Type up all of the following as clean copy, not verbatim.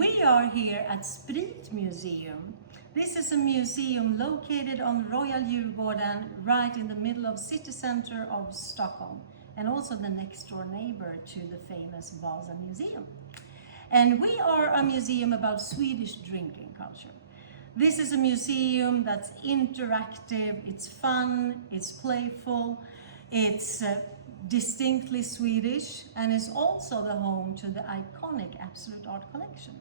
we are here at Spritmuseum. This is a museum located on Royal Djurgården, right in the middle of city center of Stockholm, and also the next door neighbor to the famous Vasa Museum. And we are a museum about Swedish drinking culture. This is a museum that's interactive, it's fun, it's playful, it's distinctly Swedish, and is also the home to the iconic Absolute Art collection.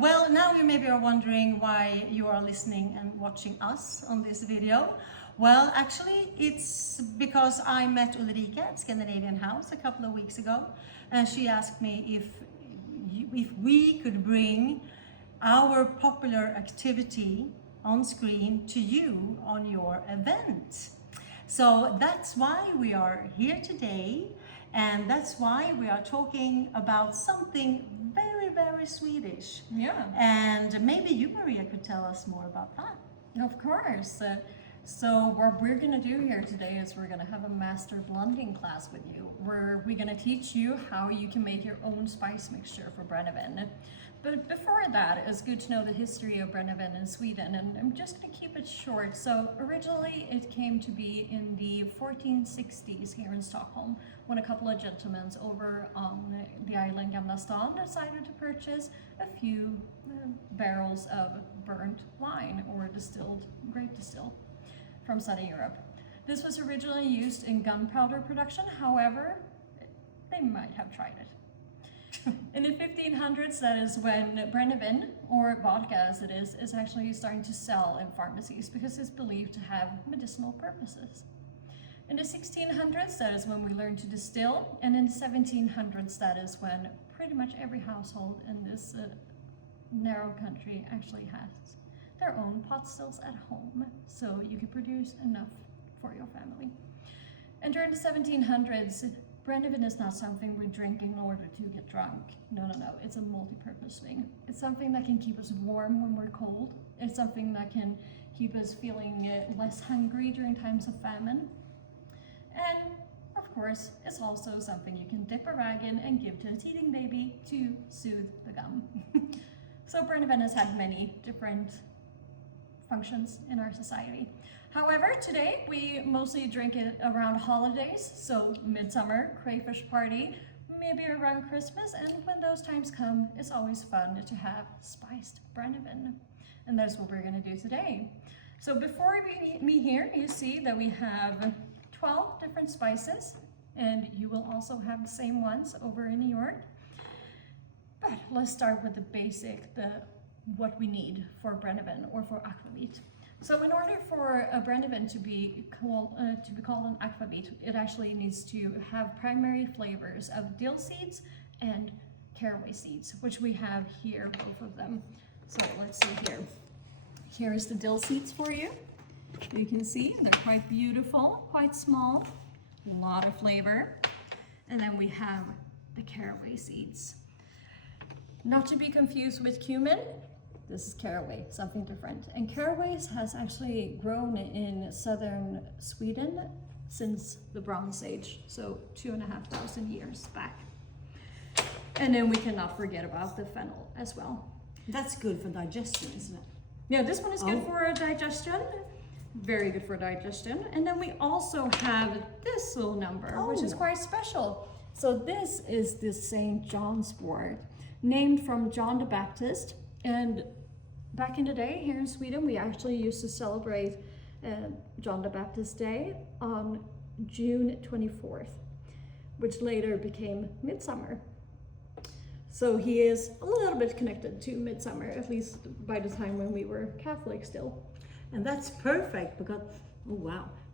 Well, now you maybe are wondering why you are listening and watching us on this video. Well, actually, it's because I met Ulrika at Scandinavian House a couple of weeks ago, and she asked me if we could bring our popular activity on screen to you on your event. So that's why we are here today, and that's why we are talking about something very, very Swedish. Yeah. And maybe you, Maria, could tell us more about that. Of course. So what we're going to do here today is we're going to have a master blending class with you, where we're going to teach you how you can make your own spice mixture for Brännvin. But before that, it's good to know the history of Brännvin in Sweden, and I'm just going to keep it short. So originally it came to be in the 1460s here in Stockholm, when a couple of gentlemen over on the island Gamla Stan decided to purchase a few barrels of burnt wine, or distilled grape distill, from Southern Europe. This was originally used in gunpowder production, however, they might have tried it. In the 1500s, that is when Brännvin, or vodka as it is actually starting to sell in pharmacies because it's believed to have medicinal purposes. In the 1600s, that is when we learned to distill, and in the 1700s, that is when pretty much every household in this narrow country actually has their own pot stills at home, so you can produce enough for your family. And during the 1700s, Brännvin is not something we drink in order to get drunk. No, it's a multi-purpose thing. It's something that can keep us warm when we're cold. It's something that can keep us feeling less hungry during times of famine. And of course, it's also something you can dip a rag in and give to a teething baby to soothe the gum. So Brännvin has had many different functions in our society. However, today we mostly drink it around holidays, so midsummer, crayfish party, maybe around Christmas, and when those times come, it's always fun to have spiced Brännvin. And that's what we're going to do today. So before we meet here, you see that we have 12 different spices, and you will also have the same ones over in New York. But let's start with the basic, what we need for Brännvin or for Aquavit. So in order for a Brännvin to be called an Aquavit, it actually needs to have primary flavors of dill seeds and caraway seeds, which we have here, both of them. So let's see here. Here is the dill seeds for you. You can see they're quite beautiful, quite small, a lot of flavor. And then we have the caraway seeds. Not to be confused with cumin. This is caraway, something different. And caraway has actually grown in southern Sweden since the Bronze Age, so 2,500 years back. And then we cannot forget about the fennel as well. That's good for digestion, isn't it? Yeah, this one is good for digestion. Very good for digestion. And then we also have this little number, which is quite special. So this is the St. John's wort, named from John the Baptist. And back in the day, here in Sweden, we actually used to celebrate John the Baptist Day on June 24th, which later became Midsummer. So he is a little bit connected to Midsummer, at least by the time when we were Catholic still. And that's perfect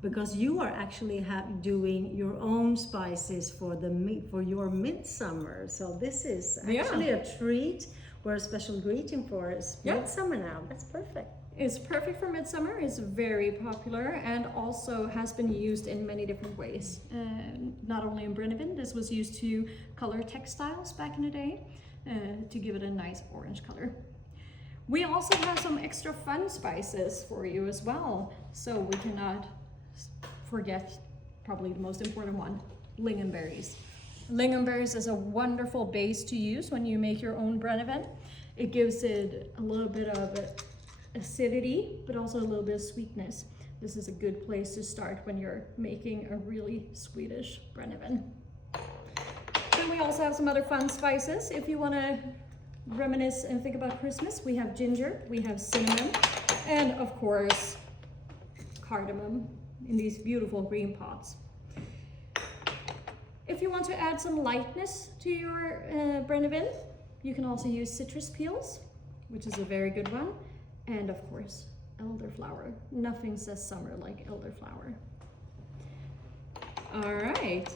because you are actually doing your own spices for your midsummer. So this is actually a treat. We're a special greeting for midsummer now. That's perfect. It's perfect for midsummer. It's very popular and also has been used in many different ways. Not only in Brännvin, this was used to color textiles back in the day to give it a nice orange color. We also have some extra fun spices for you as well. So we cannot forget probably the most important one, lingonberries. Lingonberries is a wonderful base to use when you make your own Brännvin. It gives it a little bit of acidity, but also a little bit of sweetness. This is a good place to start when you're making a really Swedish Brännvin. Then we also have some other fun spices. If you want to reminisce and think about Christmas, we have ginger, we have cinnamon, and of course, cardamom in these beautiful green pots. If you want to add some lightness to your Brännvin, you can also use citrus peels, which is a very good one. And of course, elderflower. Nothing says summer like elderflower. All right.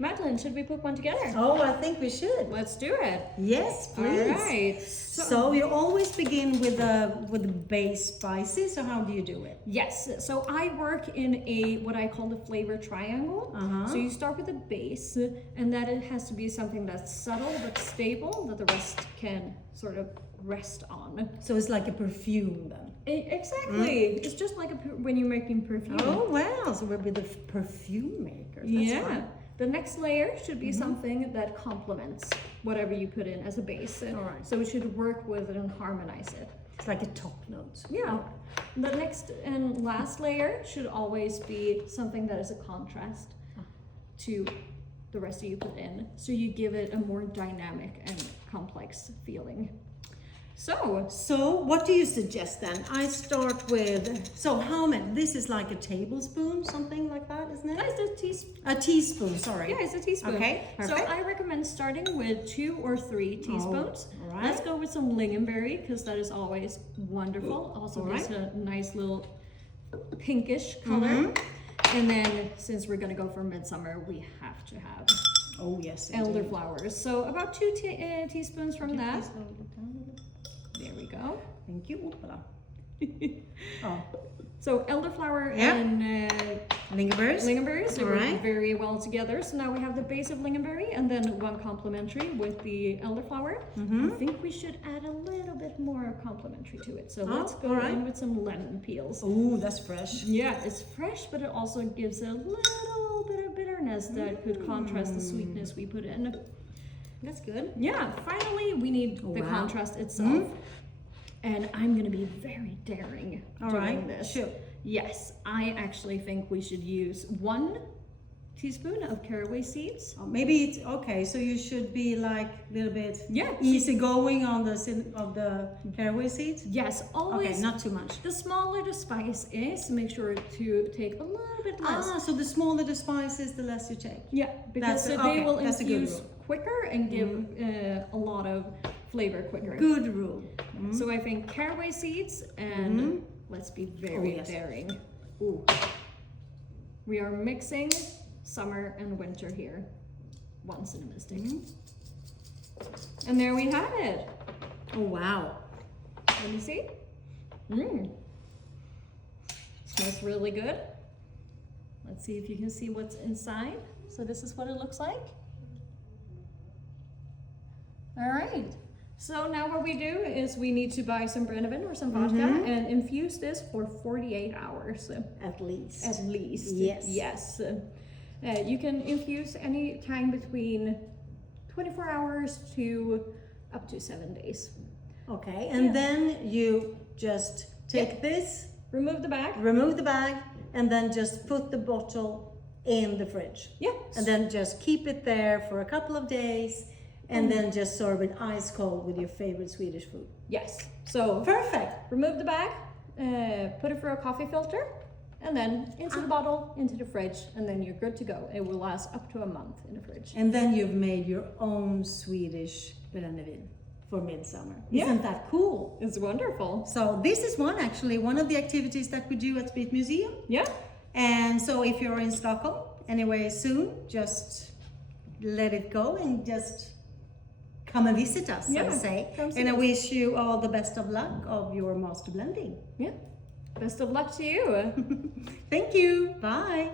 Madeline, should we put one together? Oh, I think we should. Let's do it. Yes, please. All right. So you always begin with the base spices, or how do you do it? Yes. So I work in what I call the flavor triangle. So you start with the base, and that it has to be something that's subtle but stable that the rest can sort of rest on. So it's like a perfume then? Exactly. It's just like when you're making perfume. Oh wow! So we'll be the perfume makers. That's fun. The next layer should be something that complements whatever you put in as a base. All right. So it should work with it and harmonize it. It's like a top note. Yeah. The next and last layer should always be something that is a contrast to the rest that you put in. So you give it a more dynamic and complex feeling. So what do you suggest then? I start with, so how many? This is like a tablespoon, something like that, isn't it? That's a teaspoon. A teaspoon, sorry. Yeah, it's a teaspoon. Okay, perfect. So I recommend starting with 2 or 3 teaspoons. All right. Let's go with some lingonberry because that is always wonderful. Also gives a nice little pinkish color. And then since we're gonna go for midsummer, we have to have elderflowers. So about 2 teaspoons from that. There we go. Thank you. So elderflower and lingonberries, they work very well together. So now we have the base of lingonberry and then one complementary with the elderflower. I think we should add a little bit more complementary to it. So let's go in with some lemon peels. Oh, that's fresh. Yeah, it's fresh, but it also gives a little bit of bitterness that could contrast the sweetness we put in. That's good. Yeah, finally we need the contrast itself. And I'm gonna be very daring doing this. Sure. Yes, I actually think we should use 1 teaspoon of caraway seeds. Oh, maybe it's okay, so you should be like a little bit easygoing on the caraway seeds? Yes, always. Okay, not too much. The smaller the spice is, make sure to take a little bit less. So the smaller the spice is, the less you take. Yeah, because they will infuse quicker and give a lot of flavor quicker. Good rule. So I think caraway seeds and let's be very daring. Ooh. We are mixing summer and winter here. 1 cinnamon stick. And there we have it. Oh wow. Let me see. Smells really good. Let's see if you can see what's inside. So this is what it looks like. All right. So now what we do is we need to buy some Brännvin or some vodka and infuse this for 48 hours. At least. At least. Yes. Yes. You can infuse any time between 24 hours to up to 7 days. Okay, and then you just take this, remove the bag, and then just put the bottle in the fridge. Yeah. And then just keep it there for a couple of days, and then just serve it ice cold with your favorite Swedish food. Yes. So perfect. Remove the bag, put it through a coffee filter, and then into the bottle, into the fridge, and then you're good to go. It will last up to a month in the fridge. And then you've made your own Swedish Brännvin for midsummer. Isn't that cool? It's wonderful. So this is one of the activities that we do at Spritmuseum. Yeah. And so if you're in Stockholm anyway soon, just let it go and just come and visit us, I say. And I wish you all the best of luck of your master blending. Yeah. Best of luck to you. Thank you. Bye.